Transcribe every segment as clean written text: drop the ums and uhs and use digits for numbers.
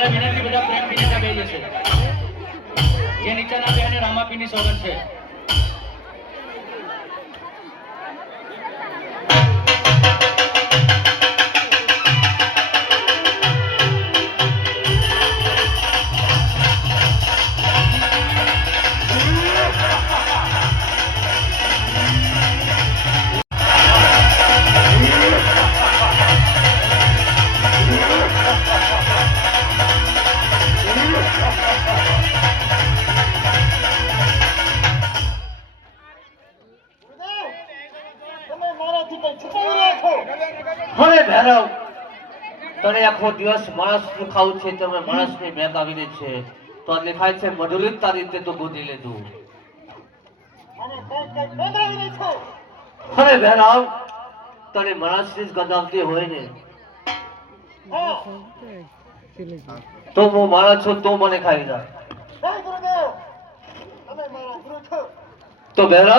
દાદા વિનંતી બધા પ્રેમ પીને બે જશે જે નીચે ના બે અને રામાપીની સોગંદ છે હવે ભૈરવ તને આખો દિવસ માણસ ખાવું છે તમે માણસની મેક આવીને છે તો આ દેખાય છે મધુલિત તારી રીતે તો ગોતી લીધું હવે ભૈરવ તને માણસની જ ગદાવતી હોય ને તો હું માણસ છું તો મને ખાઈ જા તો ભૈરવ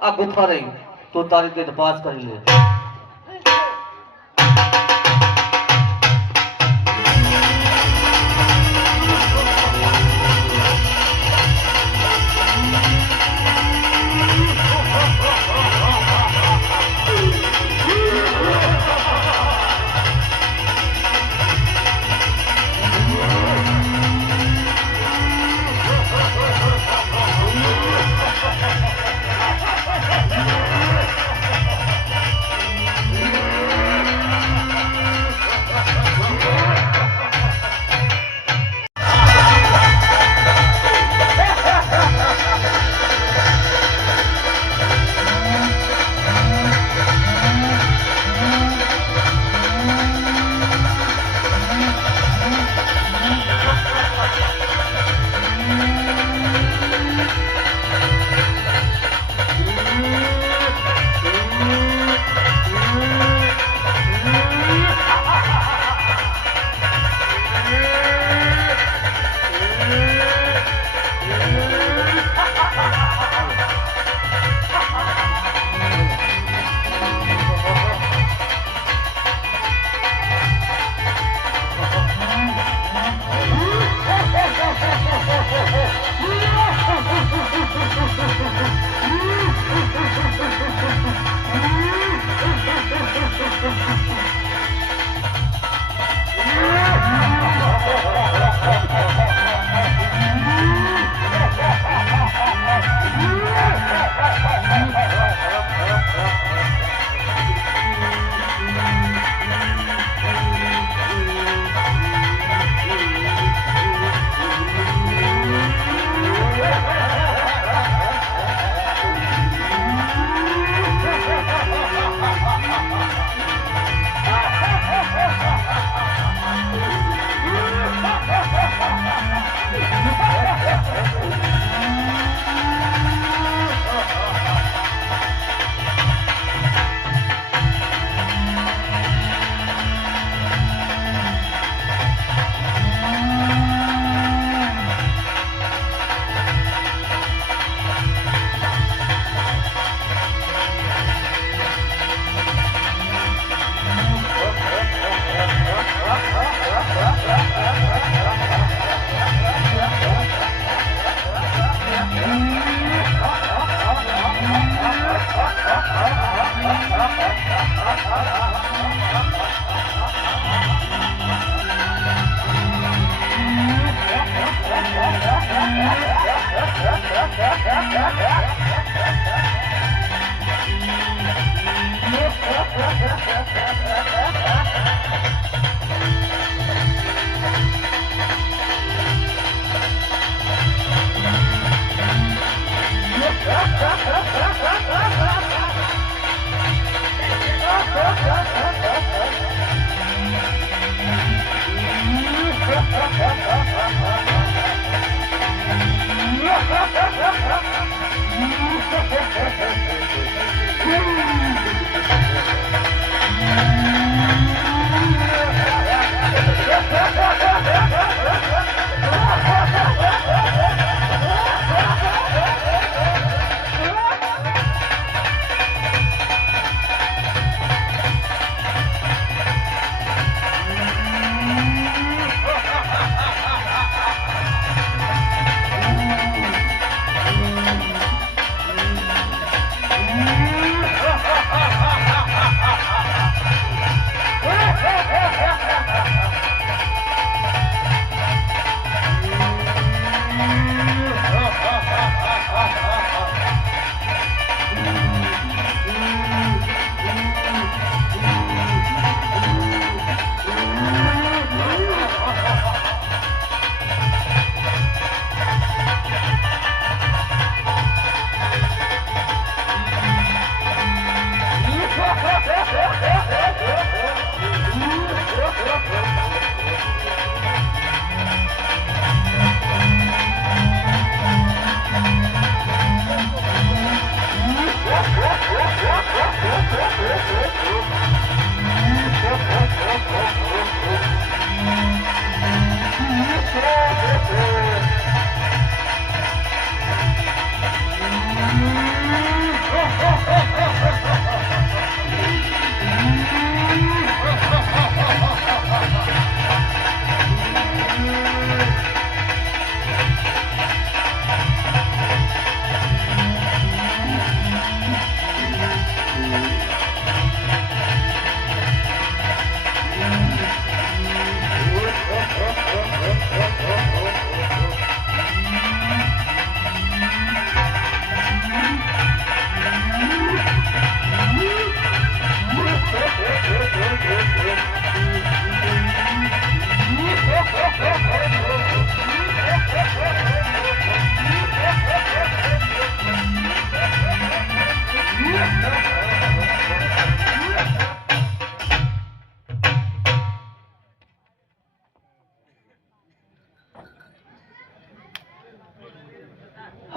આ ગુફા રહી તો તારી રીતે તપાસ કરી લે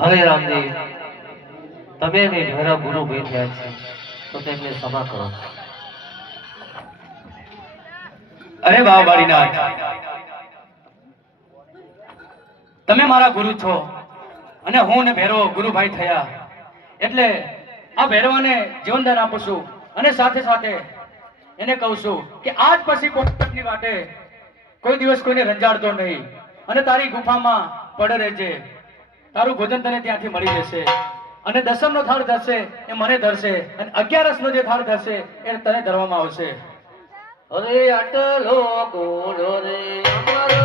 હવે રામદેવ, તમે મેં ઘણા ગુરુ બેઠ્યા છે તો તેમને ક્ષમા કરો. અરે વાહ વાડીનાથ, તમે મારા ગુરુ છો અને હું ને ભૈરવ ગુરુભાઈ થયા એટલે આ ભૈરવાને જીવનદાન આપું છું અને સાથે સાથે એને કહું છું કે આજ પછી કોટકની વાટે કોઈ દિવસ કોઈને રંજાડતો નહીં અને તારી ગુફામાં પડે રહેજે. તારું ભોજન તને ત્યાંથી મળી જશે અને દસમનો થાળ ધરશે એ મને ધરશે અને 11નો જે થાળ ધરશે એ તને ધરવામાં આવશે. અરે આટલો ગુણ રે અમારો